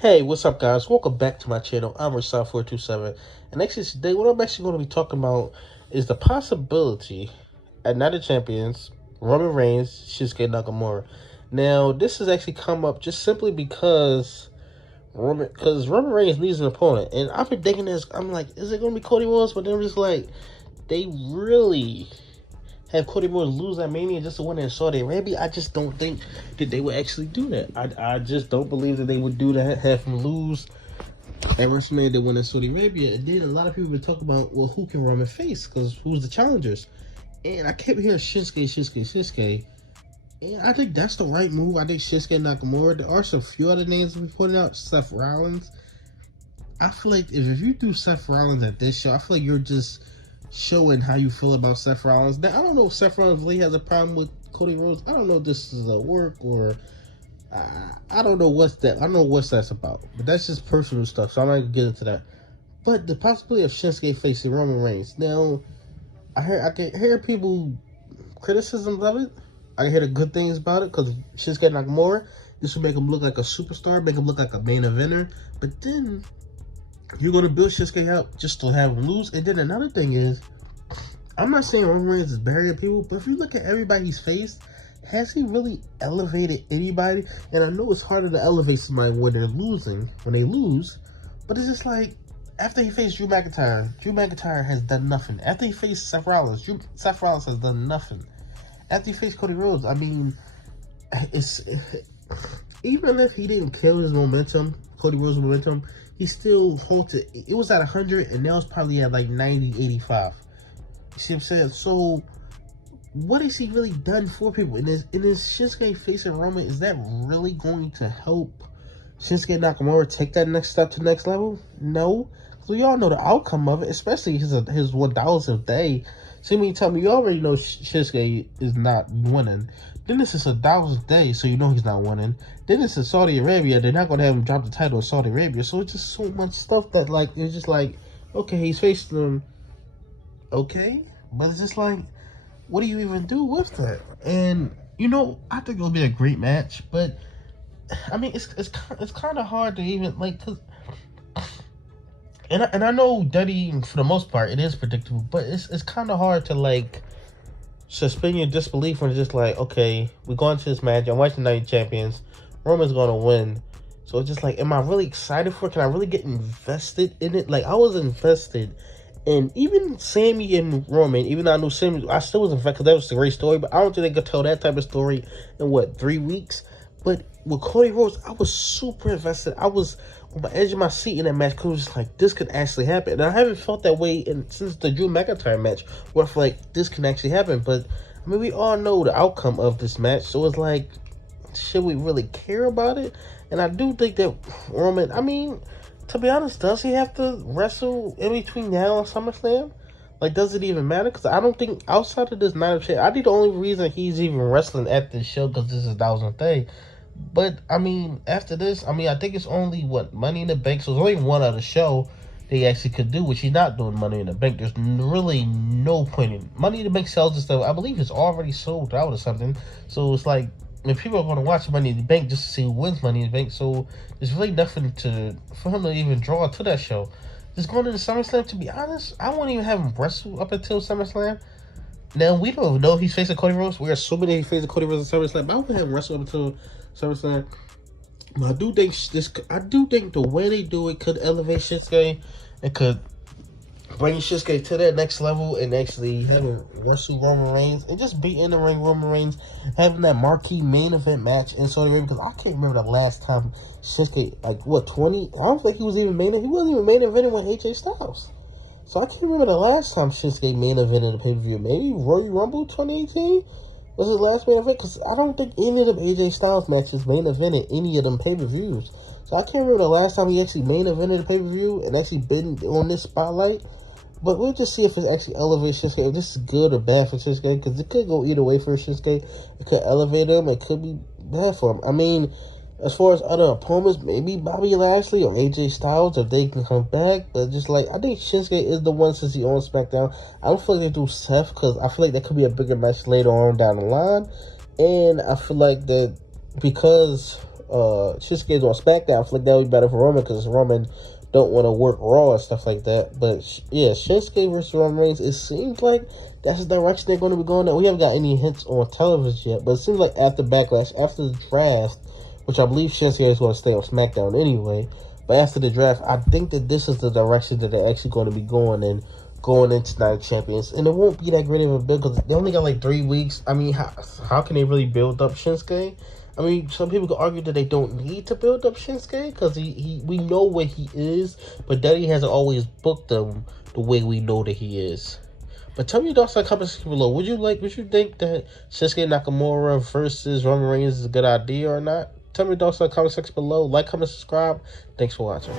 Hey, what's up, guys? Welcome back to my channel. I'm Rasal427, and actually today, what I'm actually going to be talking about is the possibility at Night of Champions, Roman Reigns, Shinsuke Nakamura. Now, this has actually come up just simply because Roman Reigns needs an opponent, and I've been thinking this. I'm like, is it going to be Cody Rhodes? But then I'm just like, they really have Cody Rhodes lose at Mania just to win in Saudi Arabia. I just don't think that they would actually do that. I just don't believe that they would do that, have him lose at WrestleMania to win in Saudi Arabia. And then a lot of people would talk about, well, who can Roman face? Because who's the challengers? And I kept hearing Shinsuke. And I think that's the right move. I think Shinsuke Nakamura. There are some few other names we pointed out. Seth Rollins. I feel like if you do Seth Rollins at this show, I feel like you're just showing how you feel about Seth Rollins. Now, I don't know if Seth Rollins really has a problem with Cody Rhodes. I don't know if this is a work or I don't know what's that. I don't know what that's about. But that's just personal stuff, so I'm not gonna get into that. But the possibility of Shinsuke facing Roman Reigns. Now, I can hear people criticisms of it. I can hear the good things about it because Shinsuke Nakamura, this would make him look like a superstar, make him look like a main eventer. But then you're going to build Shinsuke up just to have him lose. And then another thing is, I'm not saying Roman Reigns is burying people, but if you look at everybody he's faced, has he really elevated anybody? And I know it's harder to elevate somebody when they're losing, when they lose, but it's just like, after he faced Drew McIntyre has done nothing. After he faced Seth Rollins, Seth Rollins has done nothing. After he faced Cody Rhodes, I mean, even if he didn't kill his momentum, Cody Rhodes' momentum, he still halted. It was at 100, and now it's probably at like 90, 85. You see what I'm saying? So, what has he really done for people? And is Shinsuke facing Roman, is that really going to help Shinsuke Nakamura take that next step to the next level? No. So we all know the outcome of it, especially his 1,000th day. So you mean tell me you already know Shinsuke is not winning. Then this is 1,000th day, so you know he's not winning. Then it's in Saudi Arabia. They're not going to have him drop the title in Saudi Arabia. So it's just so much stuff that, like, it's just like, okay, he's facing them. Okay. But it's just like, what do you even do with that? And, you know, I think it'll be a great match. But, I mean, it's kind of hard to even, like, because... And I know WWE, for the most part, it is predictable. But it's kind of hard to, like, suspend your disbelief when it's just like, okay, we're going to this match. I'm watching Night Champions. Roman's going to win. So it's just like, am I really excited for it? Can I really get invested in it? Like, I was invested. And even Sammy and Roman, even though I knew Sammy, I still was invested because that was a great story. But I don't think they could tell that type of story in, 3 weeks? But with Cody Rhodes, I was super invested. I was on the edge of my seat in that match because it was just like, this could actually happen. And I haven't felt that way since the Drew McIntyre match, where I feel like this can actually happen. But, I mean, we all know the outcome of this match. So it's like, should we really care about it? And I do think that Roman, I mean, to be honest, does he have to wrestle in between now and SummerSlam? Like, does it even matter? Because I don't think, outside of this Night of Champions, I think the only reason he's even wrestling at this show because this is 1,000th day. But, I mean, after this, I mean, I think it's only, Money in the Bank. So, there's only one other show they actually could do, which he's not doing Money in the Bank. There's really no point in Money in the Bank sells and stuff. I believe it's already sold out or something. So, it's like, if people are going to watch Money in the Bank just to see who wins Money in the Bank. So, there's really nothing for him to even draw to that show. Just going to the SummerSlam, to be honest, I won't even have him wrestle up until SummerSlam. Now, we don't know if he's facing Cody Rhodes. We're assuming that he's facing Cody Rhodes at SummerSlam. But I would have him wrestle up until SummerSlam. But I do think the way they do it could elevate Shinsuke. It could bring Shinsuke to that next level and actually have him wrestle Roman Reigns and just be in the ring Roman Reigns, having that marquee main event match in Saudi Arabia. Because I can't remember the last time Shinsuke, like, 20? I don't think he was even main. He wasn't even main eventing with AJ Styles. So I can't remember the last time Shinsuke main evented a pay-per-view. Maybe Royal Rumble 2018 was his last main event, because I don't think any of them AJ Styles matches main evented any of them pay-per-views. So I can't remember the last time he actually main evented a pay-per-view and actually been on this spotlight. But we'll just see if it actually elevates Shinsuke, if this is good or bad for Shinsuke, because it could go either way for Shinsuke. It could elevate him, it could be bad for him. I mean, as far as other opponents, maybe Bobby Lashley or AJ Styles, if they can come back. But just like, I think Shinsuke is the one since he's on SmackDown. I don't feel like they do Seth, because I feel like that could be a bigger match later on down the line. And I feel like that because Shinsuke's on SmackDown. I feel like that would be better for Roman because Roman don't want to work Raw and stuff like that. But yeah, Shinsuke versus Roman Reigns, it seems like that's the direction they're going to be going in. We haven't got any hints on television yet, but it seems like after Backlash, after the draft, which I believe Shinsuke is going to stay on SmackDown anyway, but after the draft, I think that this is the direction that they're actually going to be going in, going into Night Champions. And it won't be that great of a build because they only got like 3 weeks. I mean, how can they really build up Shinsuke? I mean, some people could argue that they don't need to build up Shinsuke because we know what he is, but Daddy hasn't always booked him the way we know that he is. But tell me your thoughts in the comments below. Would you think that Shinsuke Nakamura versus Roman Reigns is a good idea or not? Tell me your thoughts in the comment section below. Like, comment, subscribe. Thanks for watching.